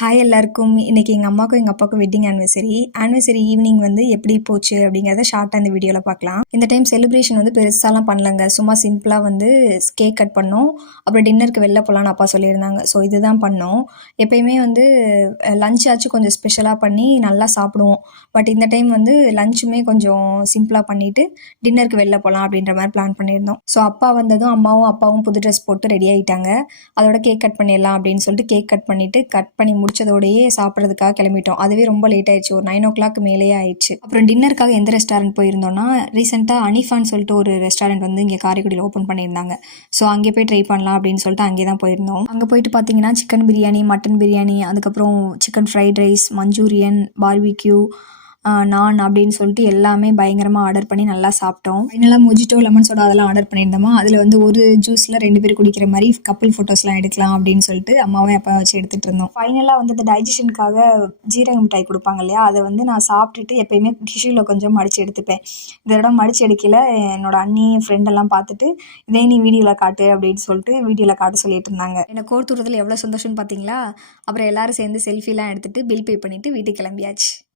Hi எல்லாருக்கும். இன்னைக்கு எங்கள் அம்மாவுக்கும் எங்கள் அப்பாவுக்கும் வெட்டிங் ஆனிவர்சரி ஈவினிங் வந்து எப்படி போச்சு அப்படிங்கிறத ஷார்ட்டாக இந்த வீடியோவில் பார்க்கலாம். இந்த டைம் செலிப்ரேஷன் வந்து பெருசாலாம் பண்ணலங்க. சும்மா சிம்பிளாக வந்து கேக் கட் பண்ணோம். அப்புறம் டின்னருக்கு வெளில போகலான்னு அப்பா சொல்லியிருந்தாங்க. ஸோ இதுதான் பண்ணோம். எப்பயுமே வந்து லஞ்ச் ஆச்சும் கொஞ்சம் ஸ்பெஷலாக பண்ணி நல்லா சாப்பிடுவோம். பட் இந்த டைம் வந்து லஞ்சுமே கொஞ்சம் சிம்பிளாக பண்ணிவிட்டு டின்னருக்கு வெளில போகலாம் அப்படின்ற மாதிரி பிளான் பண்ணியிருந்தோம். ஸோ அப்பா வந்ததும் அப்பாவும் புது ட்ரெஸ் போட்டு ரெடி ஆகிட்டாங்க. அதோட கேக் கட் பண்ணிடலாம் அப்படின்னு சொல்லிட்டு கேக் கட் பண்ணிவிட்டு கட் பண்ணி முடிச்சதோடையே சாப்பிட்றதுக்காக கிளம்பிட்டோம். அதுவே ரொம்ப லேட் ஆயிடுச்சு. ஒரு 9 o'clock மேலேயே ஆயிடுச்சு. அப்புறம் டின்னருக்காக எந்த ரெஸ்டாரண்ட் போயிருந்தோம்னா, ரீசெண்டாக அனிஃபான்னு சொல்லிட்டு ஒரு ரெஸ்டாரண்ட் வந்து இங்கே காரைக்குடியில் ஓப்பன் பண்ணியிருந்தாங்க. ஸோ அங்கே போய் ட்ரை பண்ணலாம் அப்படின்னு சொல்லிட்டு அங்கே தான் போயிருந்தோம். அங்கே போயிட்டு பார்த்தீங்கன்னா சிக்கன் பிரியாணி, மட்டன் பிரியாணி, அதுக்கப்புறம் chicken fried rice, Manchurian, barbecue, நான் அப்படின்னு சொல்லிட்டு எல்லாமே பயங்கரமாக ஆர்டர் பண்ணி நல்லா சாப்பிட்டோம். ஃபைனலாக மொஜிட்டோ, லெமன் சோடா அதெல்லாம் ஆர்டர் பண்ணியிருந்தோமா, அதில் வந்து ஒரு ஜூஸில் 2 பேர் குடிக்கிற மாதிரி கப்புள் ஃபோட்டோஸ்லாம் எடுக்கலாம் அப்படின்னு சொல்லிட்டு அம்மாவும் அப்பா வச்சு எடுத்துகிட்டு இருந்தோம். ஃபைனலாக வந்து இந்த டைஜஷனுக்காக ஜீரக மிட்டாய் கொடுப்பாங்க இல்லையா, அதை வந்து நான் சாப்பிட்டுட்டு எப்பயுமே டிஷ்யூவில் கொஞ்சம் மடித்து எடுத்துப்பேன். இந்த தடவை மடித்து எடுக்கல. என்னோட அண்ணி ஃப்ரெண்டெல்லாம் பார்த்துட்டு இதே நீ வீடியோவில் காட்டு அப்படின்னு சொல்லிட்டு வீடியோவில் காட்ட சொல்லிட்டு இருந்தாங்க. என்னை கோர்த்துறதுல எவ்வளோ சந்தோஷம்னு பார்த்தீங்களா. அப்புறம் எல்லாரும் சேர்ந்து செல்ஃபிலாம் எடுத்துகிட்டு பில் பே பண்ணிவிட்டு வீட்டுக்கு கிளம்பியாச்சு.